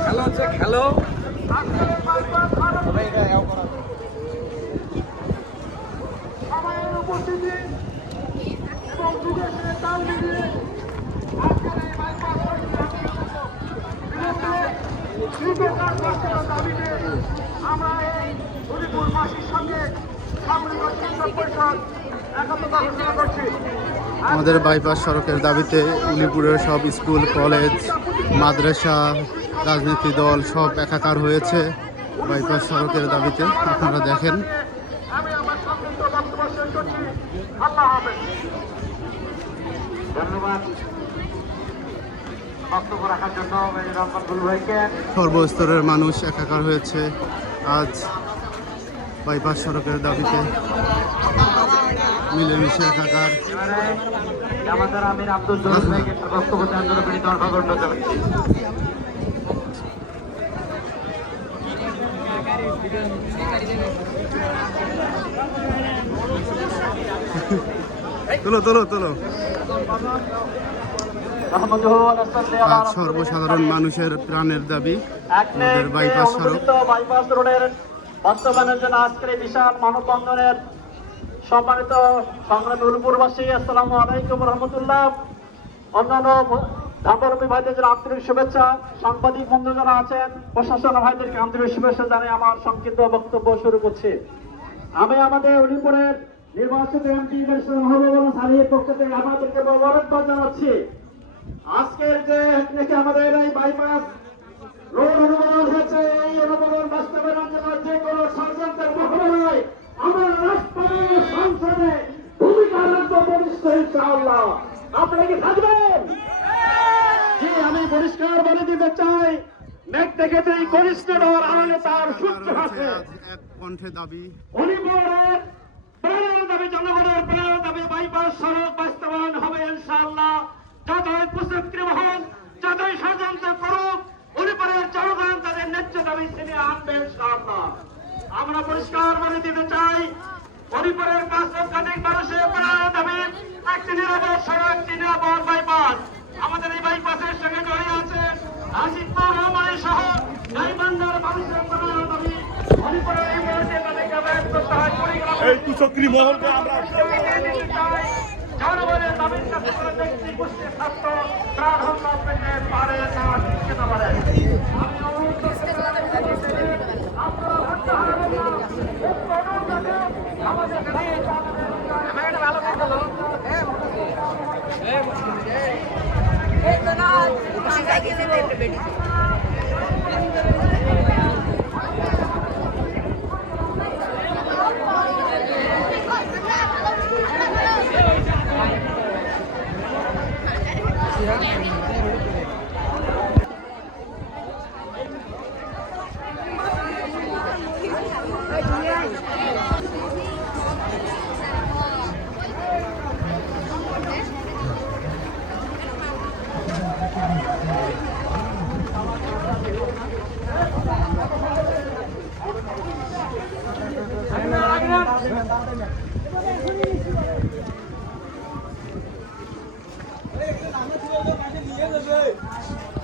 খেলো হচ্ছে খেলো সময়ের উপস্থিতি এবং যুগের সাথে তাল মিলিয়ে আমরা এই হরিপুরবাসীর সঙ্গে সামরিক চিকিৎসক পরিষদ একত্রতা ঘোষণা করছি। আমাদের বাইপাস সড়কের দাবিতে উলিপুরের সব স্কুল কলেজ মাদ্রাসা রাজনীতি দল সব একাকার হয়েছে বাইপাস সড়কের দাবিতে। আপনারা দেখেন। আমি আমার সংক্ষিপ্ত বক্তব্য শেষ করছি। আল্লাহ হাফেজ। ধন্যবাদ বক্তব্য রাখার জন্য রহমতুল ভাইকে। সর্বস্তরের মানুষ একাকার হয়েছে আজ বাইপাস সড়কের দাবিতে, মিলেমিশে একাকার। আমাদের আমির আব্দুল জলিল ভাইকে বক্তব্য দেওয়ার জন্য বিনীত অনুরোধ জানাচ্ছি। তোলো আজ সর্বসাধারণ মানুষের প্রাণের দাবি আমাদের বাইপাস সড়ক। বাইপাস রোডের বাস্তবায়নের জন্য আজকের বিশাল মানববন্ধনের সম্মানিত সংগ্রামী উলিপুরবাসী, আসসালামু আলাইকুম রহমতুল্লাহ। অন্যান্য ধর্মাবলম্বী ভাইদের জন্য আন্তরিক শুভেচ্ছা, সাংবাদিক বন্ধু যারা আছেন, প্রশাসন ভাইদেরকে আন্তরিক শুভেচ্ছা জানিয়ে আমার সংক্ষিপ্ত বক্তব্য শুরু করছি। আমি আমাদের উলিপুরের নির্বাচিত এমপি মাহবুবুল সালির পক্ষ থেকে আমাদেরকে মোবারকবাদ জানাচ্ছি। আজকের যে আমাদের এই বাইপাস রোড অনুমোদন হয়েছে, এই অনুমোদন বাস্তবায়নের জন্য যে কোনো ষড়যন্ত্রের মোকাবেলায় আমার রাষ্ট্রীয় সংসদে ভূমিকা রাখবো বলিষ্ঠ ইনশাআল্লাহ। আপনারা কি থাকবেন? জি, আমি পরিষ্কার বলে দিতে চাই, মেঘ থেকে এই কনিষ্ঠ ডর আনলে তার সূর্য আছে। এক কণ্ঠে দাবি উলিপুরের প্রাণের দাবি, জনগণের প্রাণের দাবি বাইপাস সড়ক বাস্তবায়ন হবে ইনশাআল্লাহ। যতই কুচক্রী মহল যতই ষড়যন্ত্র করুক, উলিপুরের জনগণ তাদের ন্যায্য দাবি ছিনিয়ে আনবে ইনশাআল্লাহ। আমরা পরিষ্কার বলে দিতে চাই, উলিপুরের 5 লক্ষাধিক মানুষের প্রাণের দাবি একটি নিরাপদ সড়ক, একটি নিরাপদ বাইপাস। আমাদের এই বাইপাসের সঙ্গে জড়িয়ে আছে আসিফপুর রহমানী সহ গাইবান্ধার মানুষের প্রাণের দাবি। উলিপুরের এই মুহূর্তে তাদেরকে ব্যয় করতে হয় এই কুচক্রী মহলকে আমরা জনগণের দাবির কাছে কোনো ব্যক্তি গোষ্ঠী ছাত্র প্রাণ হত্যা পেতে পারে না, শিখতে পারে। আমি অনুরোধ করতে চাই, আপনারা হত্যা হারাবেন না। আমাদের ভালো